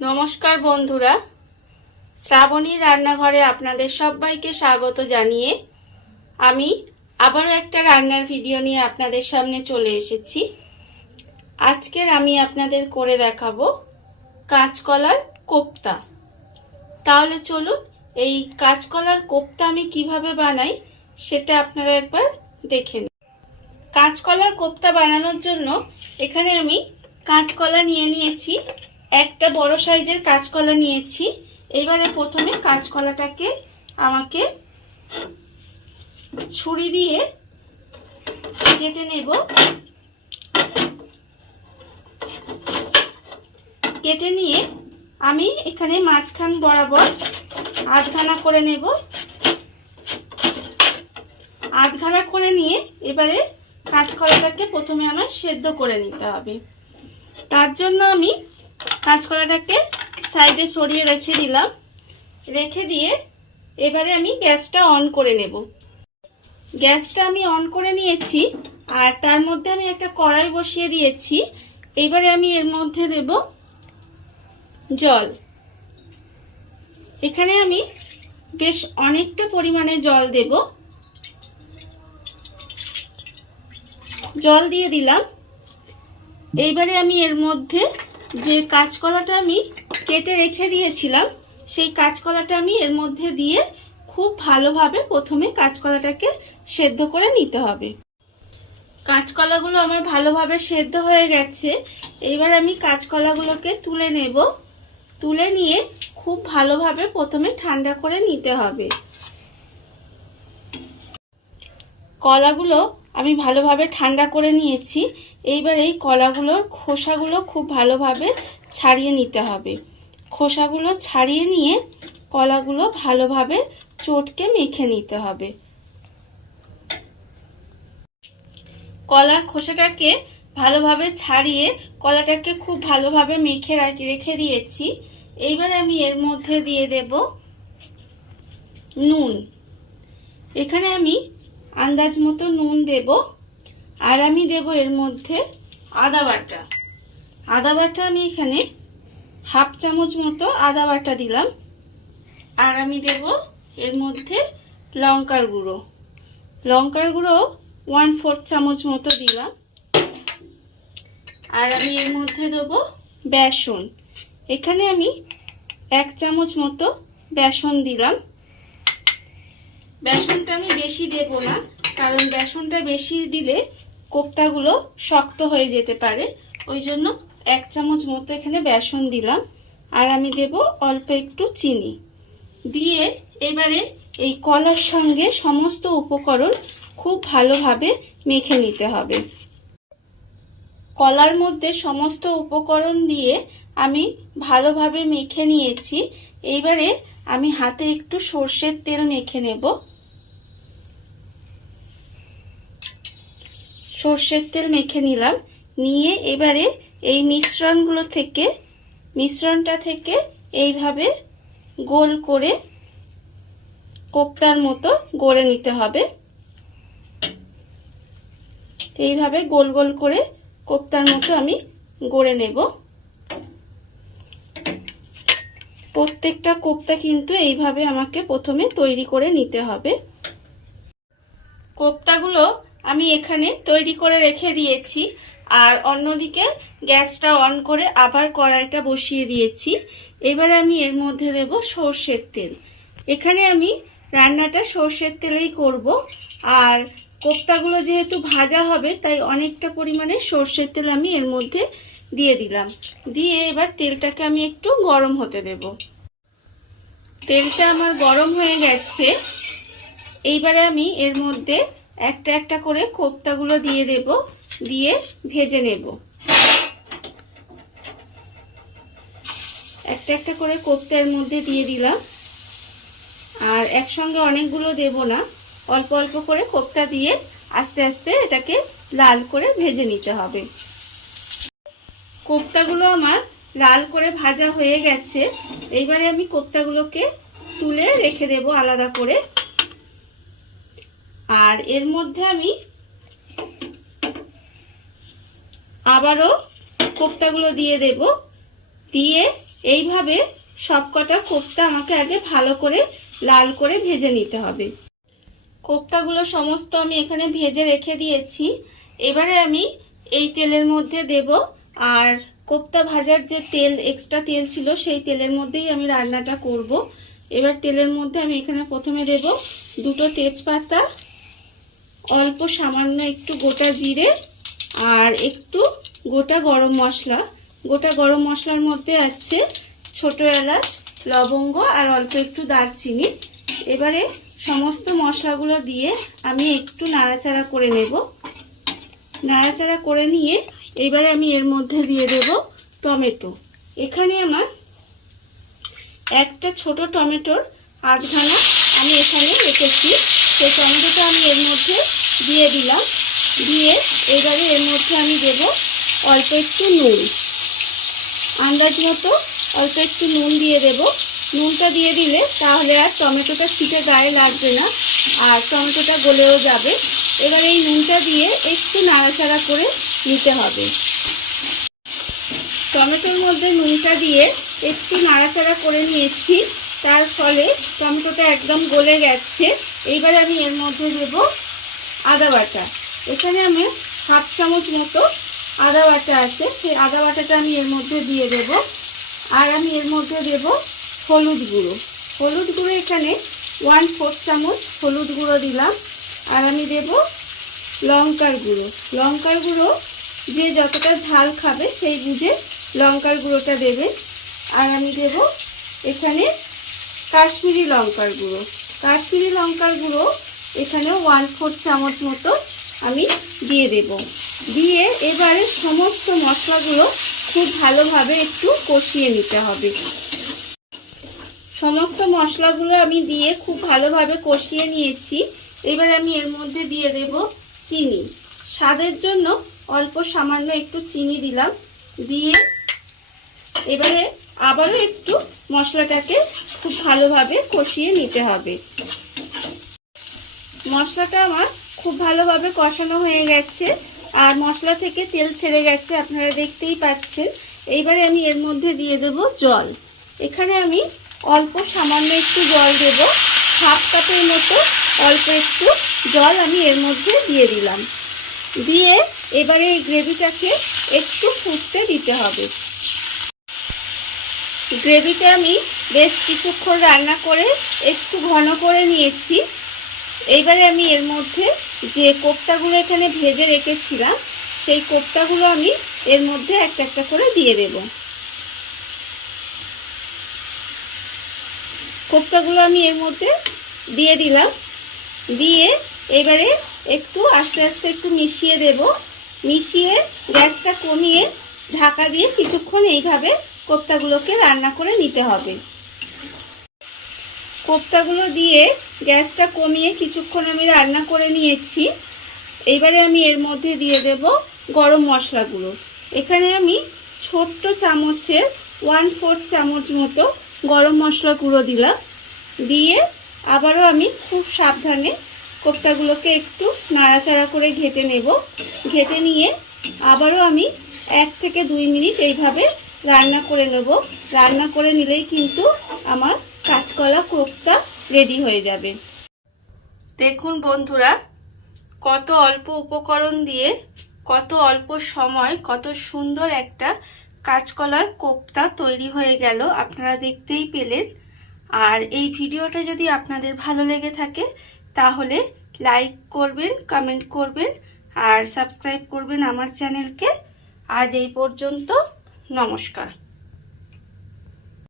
নমস্কার বন্ধুরা, শ্রাবণী রান্নাঘরে আপনাদের সবাইকে স্বাগত জানিয়ে আমি আবারও একটা রান্নার ভিডিও নিয়ে আপনাদের সামনে চলে এসেছি। আজকের আমি আপনাদের করে দেখাবো কাঁচকলার কোপ্তা। তাহলে চলুন এই কাঁচকলার কোপ্তা আমি কিভাবে বানাই সেটা আপনারা একবার দেখে নিন। কাঁচকলার কোপ্তা বানানোর জন্য এখানে আমি কাঁচকলা নিয়ে নিয়েছি, একটা বড় সাইজের কাঁচকলা নিয়েছি। এবারে প্রথমে কাঁচকলাটাকে আমাকে ছুরি দিয়ে কেটে নেব। কেটে নিয়ে আমি এখানে মাঝখান বরাবর আধখানা করে নেব। আধখানা করে নিয়ে এবারে কাঁচকলাটাকে প্রথমে আমার সেদ্ধ করে নিতে হবে। তার জন্য আমি কাঁচকলাটাকে সাইডে সরিয়ে রেখে দিলাম। রেখে দিয়ে এবারে আমি গ্যাসটা অন করে নেব। গ্যাসটা আমি অন করে নিয়েছি আর তার মধ্যে আমি একটা কড়াই বসিয়ে দিয়েছি। এবারে আমি এর মধ্যে দেব জল। এখানে আমি বেশ অনেকটা পরিমাণে জল দেব। জল দিয়ে দিলাম। এইবারে আমি এর মধ্যে যে কাঁচকলাটা আমি কেটে রেখে দিয়েছিলাম সেই কাঁচকলাটা আমি এর মধ্যে দিয়ে খুব ভালোভাবে প্রথমে কাঁচকলাটাকে সেদ্ধ করে নিতে হবে। কাঁচকলাগুলো আমার ভালোভাবে সেদ্ধ হয়ে গেছে। এইবার আমি কাঁচকলাগুলোকে তুলে নেব। তুলে নিয়ে খুব ভালোভাবে প্রথমে ঠান্ডা করে নিতে হবে। কলাগুলো আমি ভালোভাবে ঠান্ডা করে নিয়েছি। এইবার এই কলাগুলোর খোসাগুলো খুব ভালোভাবে ছাড়িয়ে নিতে হবে। খোসাগুলো ছাড়িয়ে নিয়ে কলাগুলো ভালোভাবে চটকে মেখে নিতে হবে। কলার খোসাটাকে ভালোভাবে ছাড়িয়ে কলাটাকে খুব ভালোভাবে মেখে রেখে দিয়েছি। এইবার আমি এর মধ্যে দিয়ে দেব নুন। এখানে আমি আন্দাজ মতো নুন দেব। আর আমি দেব এর মধ্যে আদা বাটা। আদা বাটা আমি এখানে হাফ চামচ মতো আদা বাটা দিলাম। আর আমি দেব এর মধ্যে লঙ্কার গুঁড়ো। লঙ্কার গুঁড়ো 1/4 চামচ মতো দিলাম। আর আমি এর মধ্যে দেব বেসন। এখানে আমি 1 চামচ মতো বেসন দিলাম। বেসনটা আমি বেশি দেব না, কারণ বেসনটা বেশি দিলে কোপ্তাগুলো শক্ত হয়ে যেতে পারে। ওই জন্য 1 চামচ মতো এখানে বেসন দিলাম। আর আমি দেব অল্প একটু চিনি দিয়ে এবারে এই কলার সঙ্গে সমস্ত উপকরণ খুব ভালোভাবে মেখে নিতে হবে। কলার মধ্যে সমস্ত উপকরণ দিয়ে আমি ভালোভাবে মেখে নিয়েছি। এইবারে আমি হাতে একটু সর্ষের তেল মেখে নেব। সর্ষের তেল মেখে নিলাম। নিয়ে এবারে এই মিশ্রণটা থেকে এইভাবে গোল করে কোপ্তার মতো গড়ে নিতে হবে। এইভাবে গোল গোল করে কোপ্তার মতো আমি গড়ে নেব। প্রত্যেকটা কোপ্তা কিন্তু এইভাবে আমাকে প্রথমে তৈরি করে নিতে হবে। কোপ্তাগুলো আমি এখানে তৈরি করে রেখে দিয়েছি। আর অন্যদিকে গ্যাসটা অন করে আবার কড়াইটা বসিয়ে দিয়েছি। এবারে আমি এর মধ্যে দেব সর্ষের তেল। এখানে আমি রান্নাটা সর্ষের তেলেই করব। আর কোপ্তাগুলো যেহেতু ভাজা হবে তাই অনেকটা পরিমাণে সর্ষের তেল আমি এর মধ্যে দিয়ে দিলাম। দিয়ে এবার তেলটাকে আমি একটু গরম হতে দেব। তেলটা আমার গরম হয়ে গেছে। এইবারে আমি এর মধ্যে একটা একটা করে কোপ্তাগুলো দিয়ে দেব, দিয়ে ভেজে নেব। একটা একটা করে কোপ্তা এর মধ্যে দিয়ে দিলাম। আর একসঙ্গে অনেকগুলো দেব না, অল্প অল্প করে কোপ্তা দিয়ে আস্তে আস্তে এটাকে লাল করে ভেজে নিতে হবে। কোপ্তাগুলো আমার লাল করে ভাজা হয়ে গেছে। এইবারে আমি কোপ্তাগুলোকে তুলে রেখে দেব আলাদা করে। আর এর মধ্যে আমি আবারও কোপ্তাগুলো দিয়ে দেব। দিয়ে এইভাবে সবকটা কোপ্তা আমাকে আগে ভালো করে লাল করে ভেজে নিতে হবে। কোপ্তাগুলো সমস্ত আমি এখানে ভেজে রেখে দিয়েছি। এবারে আমি এই তেলের মধ্যে দেব, আর কোপ্তা ভাজার যে তেল এক্সট্রা তেল ছিল সেই তেলের মধ্যেই আমি রান্নাটা করব। এবার তেলের মধ্যে আমি এখানে প্রথমে দেব 2টো তেজপাতা, অল্প সামান্য একটু গোটা জিরে আর একটু গোটা গরম মশলা। গোটা গরম মশলার মধ্যে আছে ছোট এলাচ, লবঙ্গ আর অল্প একটু দারচিনি। এবারে সমস্ত মশলাগুলো দিয়ে আমি একটু নাড়াচাড়া করে নেব। নাড়াচাড়া করে নিয়ে এবারে আমি এর মধ্যে দিয়ে দেব টমেটো। এখানে আমার একটা ছোট টমেটোর আধখানা আমি এখানে রেখেছি, সেই টমেটোটা আমি এর মধ্যে দিয়ে দিলাম। দিয়ে এবারে এর মধ্যে আমি দেব অল্প একটু নুন, আন্দাজ মতো অল্প একটু নুন দিয়ে দেব। নুনটা দিয়ে দিলে তাহলে আর টমেটোটা ছিটে গায়ে লাগবে না, আর টমেটোটা গলেও যাবে। এবার এই নুনটা দিয়ে একটু নাড়াচাড়া করে নিতে হবে। টমেটোর মধ্যে নুনটা দিয়ে একটু নাড়াচাড়া করে নিয়েছি, তার ফলে টমেটোটা একদম গলে গেছে। এইবার আমি এর মধ্যে দেব আদা বাটা। এখানে আমি 1/2 চামচ মতো আদা বাটা আছে, সেই আদা বাটাটা আমি এর মধ্যে দিয়ে দেব। আর আমি এর মধ্যে দেব হলুদ গুঁড়ো। হলুদ গুঁড়ো এখানে 1/4 চামচ হলুদ গুঁড়ো দিলাম। আর আমি দেব লঙ্কার গুঁড়ো। লঙ্কার গুঁড়ো যে যতটা ঝাল খাবে সেই বুঝে লঙ্কার গুঁড়োটা দেবে। আর আমি দেব এখানে কাশ্মীরি লঙ্কার গুঁড়ো। কাশ্মীরি লঙ্কার গুঁড়ো এখানে 1/4 চামচ মতো আমি দিয়ে দেব। দিয়ে এবারে সমস্ত মশলাগুলো খুব ভালোভাবে একটু কষিয়ে নিতে হবে। সমস্ত মশলাগুলো আমি দিয়ে খুব ভালোভাবে কষিয়ে নিয়েছি। এবার আমি এর মধ্যে দিয়ে দেব চিনি। স্বাদের জন্য অল্প সামান্য একটু চিনি দিলাম। দিয়ে এবারে আবারও একটু মশলাটাকে খুব ভালোভাবে কষিয়ে নিতে হবে। মশলাটা আমার খুব ভালোভাবে কষানো হয়ে গেছে, আর মশলা থেকে তেল ছেড়ে গেছে, আপনারা দেখতেই পাচ্ছেন। এইবারে আমি এর মধ্যে দিয়ে দেব জল। এখানে আমি অল্প সামান্য একটু জল দেব, 1/2 কাপের মতো অল্প একটু জল আমি এর মধ্যে দিয়ে দিলাম। দিয়ে এবারে এই গ্রেভিটাকে একটু ফুটতে দিতে হবে। গ্রেভিটা আমি বেশ কিছুক্ষণ রান্না করে একটু ঘন করে নিয়েছি। এইবারে আমি এর মধ্যে যে কোপ্তাগুলো এখানে ভেজে রেখেছিলাম সেই কোপ্তাগুলো আমি এর মধ্যে একটা একটা করে দিয়ে দেব। কোপ্তাগুলো আমি এর মধ্যে দিয়ে দিলাম। দিয়ে এবারে একটু আস্তে আস্তে একটু মিশিয়ে দেব। মিশিয়ে গ্যাসটা কমিয়ে ঢাকা দিয়ে কিছুক্ষণ এইভাবে কোপ্তাগুলোকে রান্না করে নিতে হবে। কোপ্তাগুলো দিয়ে গ্যাসটা কমিয়ে কিছুক্ষণ আমি রান্না করে নিয়েছি। এইবারে আমি এর মধ্যে দিয়ে দেব গরম মশলাগুলো। এখানে আমি ছোট্ট চামচের 1/4 চামচ মতো গরম মশলা গুঁড়ো দিলাম। দিয়ে আবারও আমি খুব সাবধানে কোপ্তাগুলোকে একটু নাড়াচাড়া করে ঘেটে নেব। ঘেটে নিয়ে আবারও আমি 1 থেকে 2 মিনিট এইভাবে রান্না করে নেব। রান্না করে নিলেই কিন্তু আমার কাঁচকলা কোপ্তা রেডি হয়ে যাবে। দেখুন বন্ধুরা, কত অল্প উপকরণ দিয়ে কত অল্প সময় কত সুন্দর একটা কাঁচকলার কোপ্তা তৈরি হয়ে গেল, আপনারা দেখতেই পেলেন। আর এই ভিডিওটা যদি আপনাদের ভালো লেগে থাকে তাহলে লাইক করবেন, কমেন্ট করবেন আর সাবস্ক্রাইব করবেন আমার চ্যানেলকে। আজ এই পর্যন্ত, নমস্কার।